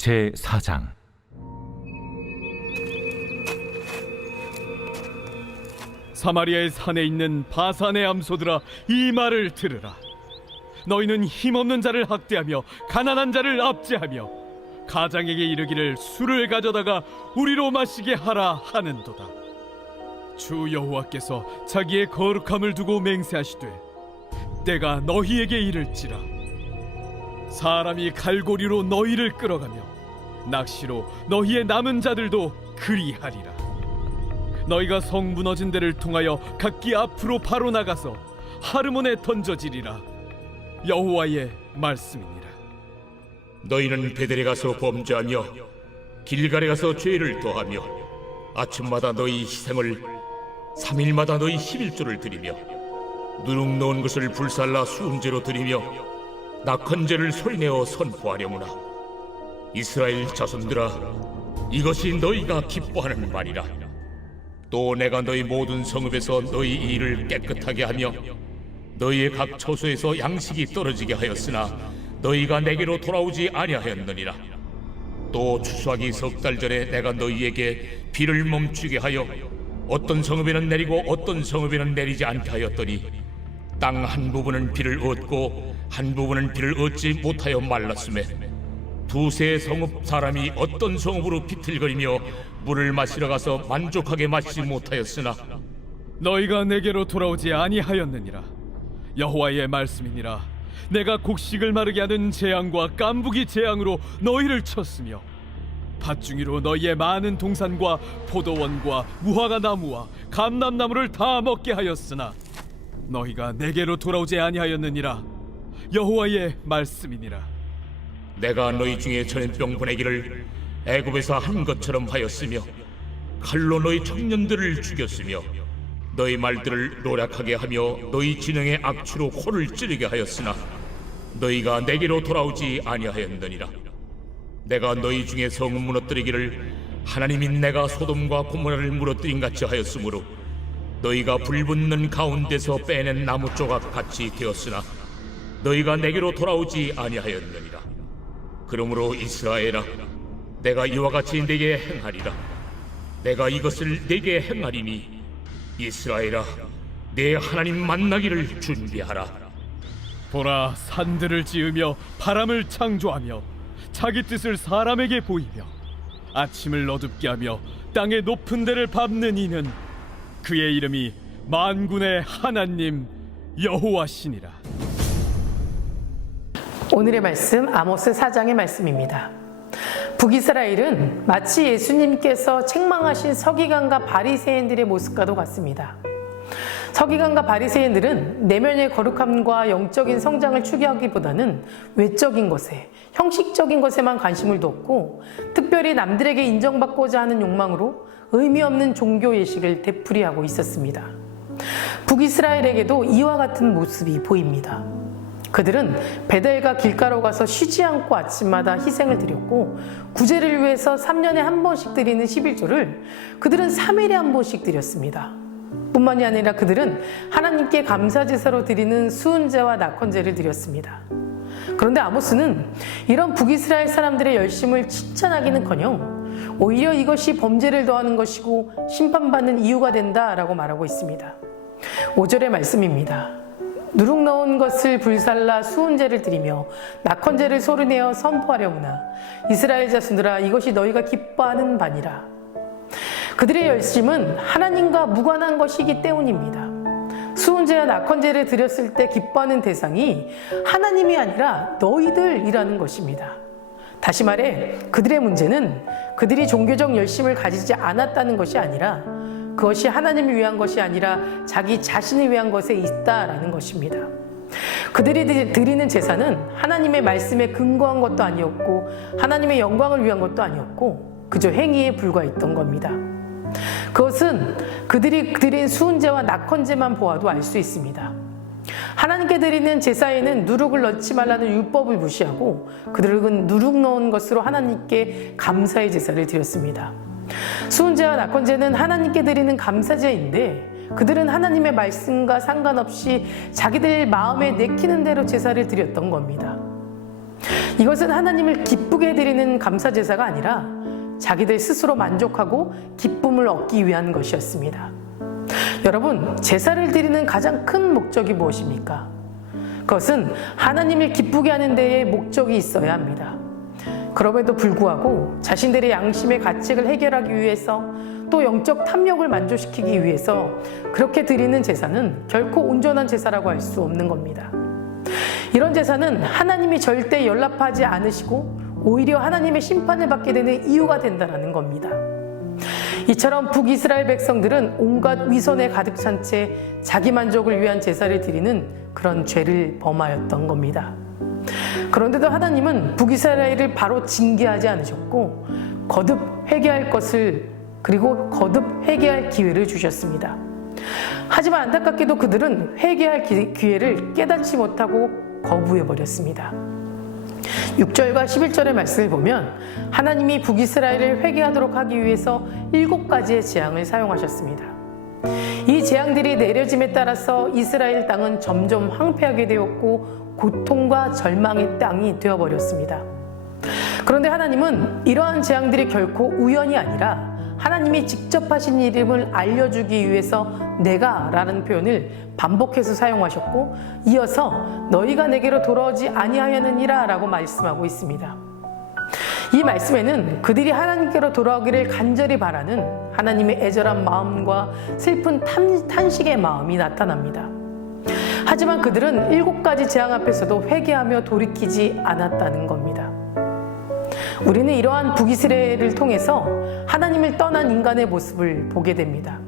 제4장. 사마리아의 산에 있는 바산의 암소들아, 이 말을 들으라. 너희는 힘없는 자를 학대하며 가난한 자를 압제하며 가장에게 이르기를 술을 가져다가 우리로 마시게 하라 하는도다. 주 여호와께서 자기의 거룩함을 두고 맹세하시되 때가 너희에게 이를지라. 사람이 갈고리로 너희를 끌어가며 낚시로 너희의 남은 자들도 그리하리라. 너희가 성 무너진 데를 통하여 각기 앞으로 바로 나가서 하르몬에 던져지리라. 여호와의 말씀이니라. 너희는 베델에 가서 범죄하며 길갈에 가서 죄를 더하며 아침마다 너희 희생을 3일마다 너희 11조를 드리며 누룩 넣은 것을 불살라 수은제로 드리며 낙헌제를 소리내어 선포하려무나. 이스라엘 자손들아, 이것이 너희가 기뻐하는 말이라. 또 내가 너희 모든 성읍에서 너희 일을 깨끗하게 하며 너희의 각 처소에서 양식이 떨어지게 하였으나 너희가 내게로 돌아오지 아니하였느니라. 또 추수하기 석 달 전에 내가 너희에게 비를 멈추게 하여 어떤 성읍에는 내리고 어떤 성읍에는 내리지 않게 하였더니 땅 한 부분은 비를 얻고 한 부분은 비를 얻지 못하여 말랐음에 두세 성읍 사람이 어떤 성읍으로 비틀거리며 물을 마시러 가서 만족하게 마시지 못하였으나 너희가 내게로 돌아오지 아니하였느니라. 여호와의 말씀이니라. 내가 곡식을 마르게 하는 재앙과 깐부기 재앙으로 너희를 쳤으며 밭중이로 너희의 많은 동산과 포도원과 무화과 나무와 감람나무를 다 먹게 하였으나 너희가 내게로 돌아오지 아니하였느니라. 여호와의 말씀이니라. 내가 너희 중에 전염병 보내기를 애굽에서 한 것처럼 하였으며 칼로 너희 청년들을 죽였으며 너희 말들을 노략하게 하며 너희 진영의 악취로 코를 찌르게 하였으나 너희가 내게로 돌아오지 아니하였느니라. 내가 너희 중에 성을 무너뜨리기를 하나님이 내가 소돔과 고모라를 무너뜨린 같이 하였으므로 너희가 불붙는 가운데서 빼낸 나무 조각 같이 되었으나 너희가 내게로 돌아오지 아니하였느니라. 그러므로 이스라엘아, 내가 이와 같이 내게 행하리라. 내가 이것을 내게 행하리니 이스라엘아, 내 하나님 만나기를 준비하라. 보라, 산들을 지으며 바람을 창조하며 자기 뜻을 사람에게 보이며 아침을 어둡게 하며 땅의 높은 데를 밟는 이는 그의 이름이 만군의 하나님 여호와시니라. 오늘의 말씀 아모스 4장의 말씀입니다. 북이스라엘은 마치 예수님께서 책망하신 서기관과 바리새인들의 모습과도 같습니다. 서기관과 바리새인들은 내면의 거룩함과 영적인 성장을 추구하기보다는 외적인 것에, 형식적인 것에만 관심을 뒀고 특별히 남들에게 인정받고자 하는 욕망으로 의미 없는 종교 예식을 되풀이하고 있었습니다. 북이스라엘에게도 이와 같은 모습이 보입니다. 그들은 베델과 길가로 가서 쉬지 않고 아침마다 희생을 드렸고 구제를 위해서 3년에 한 번씩 드리는 11조를 그들은 3일에 한 번씩 드렸습니다. 뿐만이 아니라 그들은 하나님께 감사제사로 드리는 수은제와 낙헌제를 드렸습니다. 그런데 아모스는 이런 북이스라엘 사람들의 열심을 칭찬하기는커녕 오히려 이것이 범죄를 더하는 것이고 심판받는 이유가 된다라고 말하고 있습니다. 5절의 말씀입니다. 누룩 넣은 것을 불살라 수은제를 드리며 낙헌제를 소리내어 선포하려무나. 이스라엘 자손들아, 이것이 너희가 기뻐하는 바니라. 그들의 열심은 하나님과 무관한 것이기 때문입니다. 수은제와 낙헌제를 드렸을 때 기뻐하는 대상이 하나님이 아니라 너희들이라는 것입니다. 다시 말해 그들의 문제는 그들이 종교적 열심을 가지지 않았다는 것이 아니라 그것이 하나님을 위한 것이 아니라 자기 자신을 위한 것에 있다라는 것입니다. 그들이 드리는 제사는 하나님의 말씀에 근거한 것도 아니었고 하나님의 영광을 위한 것도 아니었고 그저 행위에 불과했던 겁니다. 그것은 그들이 드린 수은제와 낙헌제만 보아도 알 수 있습니다. 하나님께 드리는 제사에는 누룩을 넣지 말라는 율법을 무시하고 그들은 누룩 넣은 것으로 하나님께 감사의 제사를 드렸습니다. 수은제와 낙헌제는 하나님께 드리는 감사제인데 그들은 하나님의 말씀과 상관없이 자기들 마음에 내키는 대로 제사를 드렸던 겁니다. 이것은 하나님을 기쁘게 드리는 감사 제사가 아니라 자기들 스스로 만족하고 기쁨을 얻기 위한 것이었습니다. 여러분, 제사를 드리는 가장 큰 목적이 무엇입니까? 그것은 하나님을 기쁘게 하는 데에 목적이 있어야 합니다. 그럼에도 불구하고 자신들의 양심의 가책을 해결하기 위해서 또 영적 탐욕을 만족시키기 위해서 그렇게 드리는 제사는 결코 온전한 제사라고 할 수 없는 겁니다. 이런 제사는 하나님이 절대 연락하지 않으시고 오히려 하나님의 심판을 받게 되는 이유가 된다는 겁니다. 이처럼 북이스라엘 백성들은 온갖 위선에 가득 찬 채 자기 만족을 위한 제사를 드리는 그런 죄를 범하였던 겁니다. 그런데도 하나님은 북이스라엘을 바로 징계하지 않으셨고 거듭 회개할 것을 그리고 거듭 회개할 기회를 주셨습니다. 하지만 안타깝게도 그들은 회개할 기회를 깨닫지 못하고 거부해버렸습니다. 6절과 11절의 말씀을 보면 하나님이 북이스라엘을 회개하도록 하기 위해서 7가지의 재앙을 사용하셨습니다. 이 재앙들이 내려짐에 따라서 이스라엘 땅은 점점 황폐하게 되었고 고통과 절망의 땅이 되어버렸습니다. 그런데 하나님은 이러한 재앙들이 결코 우연이 아니라 하나님이 직접 하신 이름을 알려주기 위해서 내가 라는 표현을 반복해서 사용하셨고 이어서 너희가 내게로 돌아오지 아니하였느니라 라고 말씀하고 있습니다. 이 말씀에는 그들이 하나님께로 돌아오기를 간절히 바라는 하나님의 애절한 마음과 슬픈 탄식의 마음이 나타납니다. 하지만 그들은 7가지 재앙 앞에서도 회개하며 돌이키지 않았다는 겁니다. 우리는 이러한 북이스라엘을 통해서 하나님을 떠난 인간의 모습을 보게 됩니다.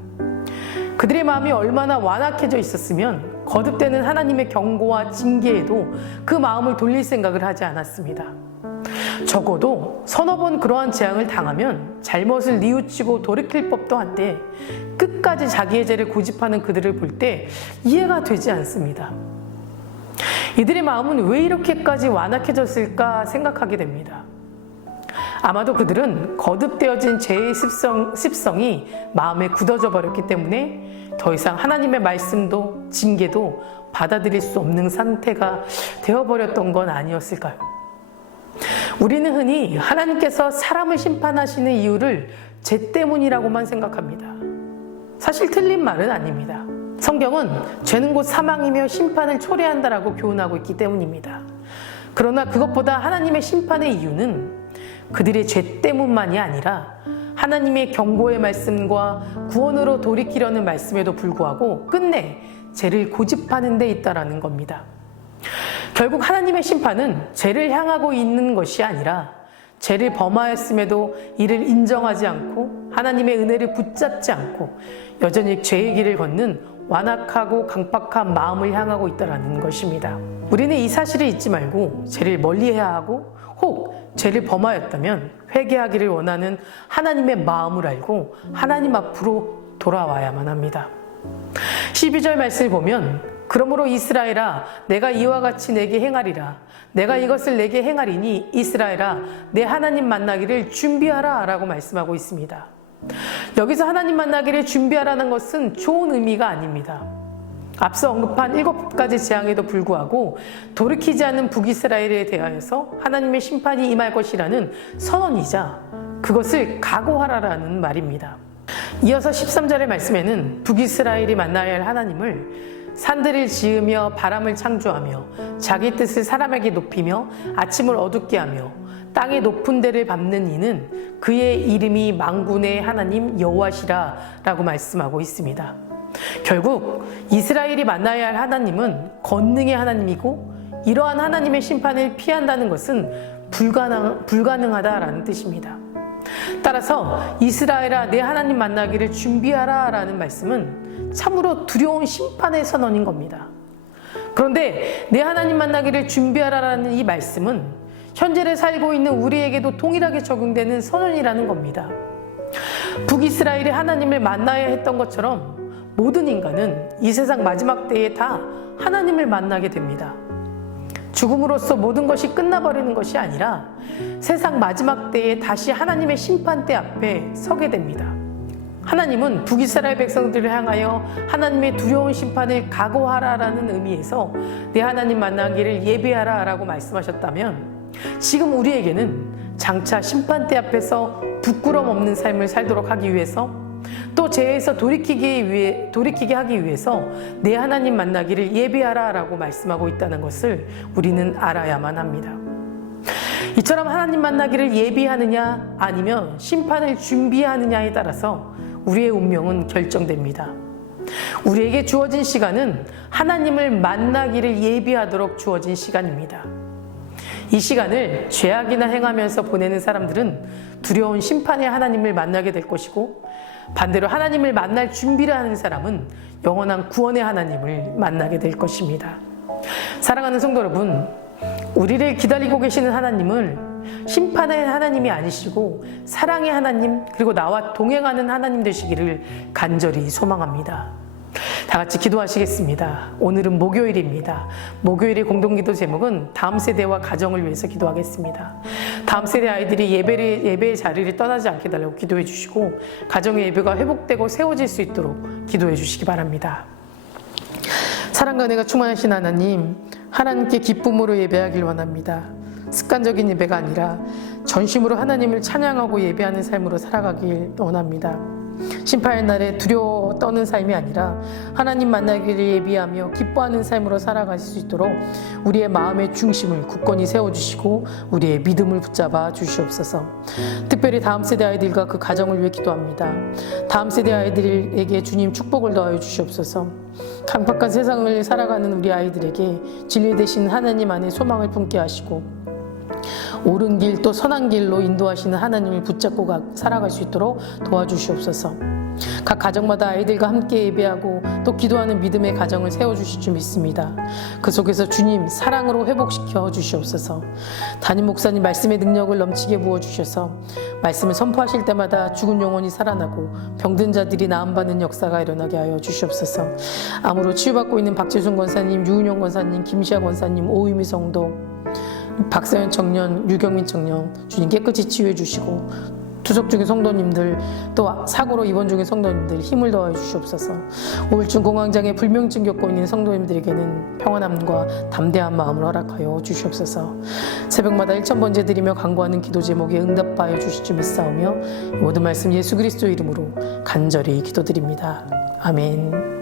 그들의 마음이 얼마나 완악해져 있었으면 거듭되는 하나님의 경고와 징계에도 그 마음을 돌릴 생각을 하지 않았습니다. 적어도 서너 번 그러한 재앙을 당하면 잘못을 뉘우치고 돌이킬 법도 한데 끝까지 자기의 죄를 고집하는 그들을 볼 때 이해가 되지 않습니다. 이들의 마음은 왜 이렇게까지 완악해졌을까 생각하게 됩니다. 아마도 그들은 거듭되어진 죄의 습성이 마음에 굳어져 버렸기 때문에 더 이상 하나님의 말씀도 징계도 받아들일 수 없는 상태가 되어버렸던 건 아니었을까요? 우리는 흔히 하나님께서 사람을 심판하시는 이유를 죄 때문이라고만 생각합니다. 사실 틀린 말은 아닙니다. 성경은 죄는 곧 사망이며 심판을 초래한다라고 교훈하고 있기 때문입니다. 그러나 그것보다 하나님의 심판의 이유는 그들의 죄 때문만이 아니라 하나님의 경고의 말씀과 구원으로 돌이키려는 말씀에도 불구하고 끝내 죄를 고집하는 데 있다라는 겁니다. 결국 하나님의 심판은 죄를 향하고 있는 것이 아니라 죄를 범하였음에도 이를 인정하지 않고 하나님의 은혜를 붙잡지 않고 여전히 죄의 길을 걷는 완악하고 강박한 마음을 향하고 있다는 것입니다. 우리는 이 사실을 잊지 말고 죄를 멀리해야 하고 혹 죄를 범하였다면 회개하기를 원하는 하나님의 마음을 알고 하나님 앞으로 돌아와야만 합니다. 12절 말씀을 보면 그러므로 이스라엘아 내가 이와 같이 내게 행하리라 내가 이것을 내게 행하리니 이스라엘아 내 하나님 만나기를 준비하라 라고 말씀하고 있습니다. 여기서 하나님 만나기를 준비하라는 것은 좋은 의미가 아닙니다. 앞서 언급한 7가지 재앙에도 불구하고 돌이키지 않는 북이스라엘에 대하여서 하나님의 심판이 임할 것이라는 선언이자 그것을 각오하라라는 말입니다. 이어서 13절의 말씀에는 북이스라엘이 만나야 할 하나님을 산들을 지으며 바람을 창조하며 자기 뜻을 사람에게 높이며 아침을 어둡게 하며 땅의 높은 데를 밟는 이는 그의 이름이 만군의 하나님 여호와시라 라고 말씀하고 있습니다. 결국 이스라엘이 만나야 할 하나님은 권능의 하나님이고 이러한 하나님의 심판을 피한다는 것은 불가능하다라는 뜻입니다. 따라서 이스라엘아 내 하나님 만나기를 준비하라 라는 말씀은 참으로 두려운 심판의 선언인 겁니다. 그런데 내 하나님 만나기를 준비하라 라는 이 말씀은 현재를 살고 있는 우리에게도 동일하게 적용되는 선언이라는 겁니다. 북이스라엘이 하나님을 만나야 했던 것처럼 모든 인간은 이 세상 마지막 때에 다 하나님을 만나게 됩니다. 죽음으로써 모든 것이 끝나버리는 것이 아니라 세상 마지막 때에 다시 하나님의 심판대 앞에 서게 됩니다. 하나님은 북이스라엘 백성들을 향하여 하나님의 두려운 심판을 각오하라라는 의미에서 내 하나님 만나기를 예비하라 라고 말씀하셨다면 지금 우리에게는 장차 심판대 앞에서 부끄럼 없는 삶을 살도록 하기 위해서, 또 죄에서 돌이키게 하기 위해서 내 하나님 만나기를 예비하라 라고 말씀하고 있다는 것을 우리는 알아야만 합니다. 이처럼 하나님 만나기를 예비하느냐 아니면 심판을 준비하느냐에 따라서 우리의 운명은 결정됩니다. 우리에게 주어진 시간은 하나님을 만나기를 예비하도록 주어진 시간입니다. 이 시간을 죄악이나 행하면서 보내는 사람들은 두려운 심판의 하나님을 만나게 될 것이고, 반대로 하나님을 만날 준비를 하는 사람은 영원한 구원의 하나님을 만나게 될 것입니다. 사랑하는 성도 여러분, 우리를 기다리고 계시는 하나님을 심판의 하나님이 아니시고 사랑의 하나님, 그리고 나와 동행하는 하나님 되시기를 간절히 소망합니다. 다 같이 기도하시겠습니다. 오늘은 목요일입니다. 목요일의 공동기도 제목은 다음 세대와 가정을 위해서 기도하겠습니다. 다음 세대 아이들이 예배의 자리를 떠나지 않게 달라고 기도해 주시고, 가정의 예배가 회복되고 세워질 수 있도록 기도해 주시기 바랍니다. 사랑과 은혜가 충만하신 하나님, 하나님께 기쁨으로 예배하길 원합니다. 습관적인 예배가 아니라 전심으로 하나님을 찬양하고 예배하는 삶으로 살아가길 원합니다. 심판의 날에 두려워 떠는 삶이 아니라 하나님 만나기를 예비하며 기뻐하는 삶으로 살아갈 수 있도록 우리의 마음의 중심을 굳건히 세워주시고 우리의 믿음을 붙잡아 주시옵소서. 특별히 다음 세대 아이들과 그 가정을 위해 기도합니다. 다음 세대 아이들에게 주님 축복을 더하여 주시옵소서. 강팍한 세상을 살아가는 우리 아이들에게 진리 되신 하나님 안에 소망을 품게 하시고, 옳은 길 또 선한 길로 인도하시는 하나님을 붙잡고 살아갈 수 있도록 도와주시옵소서. 각 가정마다 아이들과 함께 예배하고 또 기도하는 믿음의 가정을 세워주실 줄 믿습니다. 그 속에서 주님 사랑으로 회복시켜 주시옵소서. 담임 목사님 말씀의 능력을 넘치게 부어주셔서 말씀을 선포하실 때마다 죽은 영혼이 살아나고 병든 자들이 나음받는 역사가 일어나게 하여 주시옵소서. 암으로 치유받고 있는 박재순 권사님, 유은영 권사님, 김시아 권사님, 오유미 성도, 박서연 청년, 유경민 청년, 주님 깨끗이 치유해 주시고, 투석 중인 성도님들, 또 사고로 입원 중인 성도님들 힘을 더하여 주시옵소서. 우울증 공황장애 불면증 겪고 있는 성도님들에게는 평안함과 담대한 마음을 허락하여 주시옵소서. 새벽마다 1000번째 드리며 간구하는 기도 제목에 응답하여 주실 줄 믿사오며 모든 말씀 예수 그리스도의 이름으로 간절히 기도드립니다. 아멘.